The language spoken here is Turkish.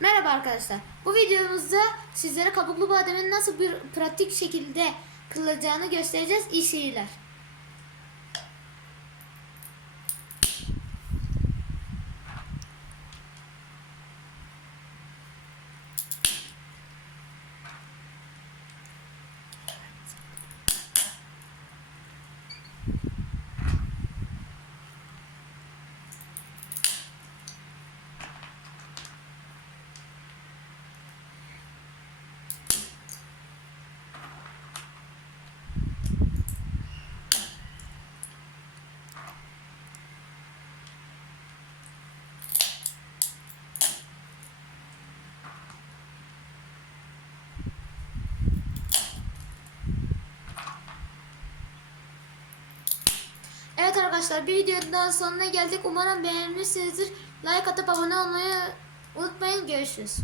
Merhaba arkadaşlar. Bu videomuzda sizlere kabuklu bademin nasıl bir pratik şekilde kılacağını göstereceğiz. İyi seyirler. Evet arkadaşlar bir videonun daha sonuna geldik. Umarım beğenmişsinizdir. Like atıp abone olmayı unutmayın. Görüşürüz.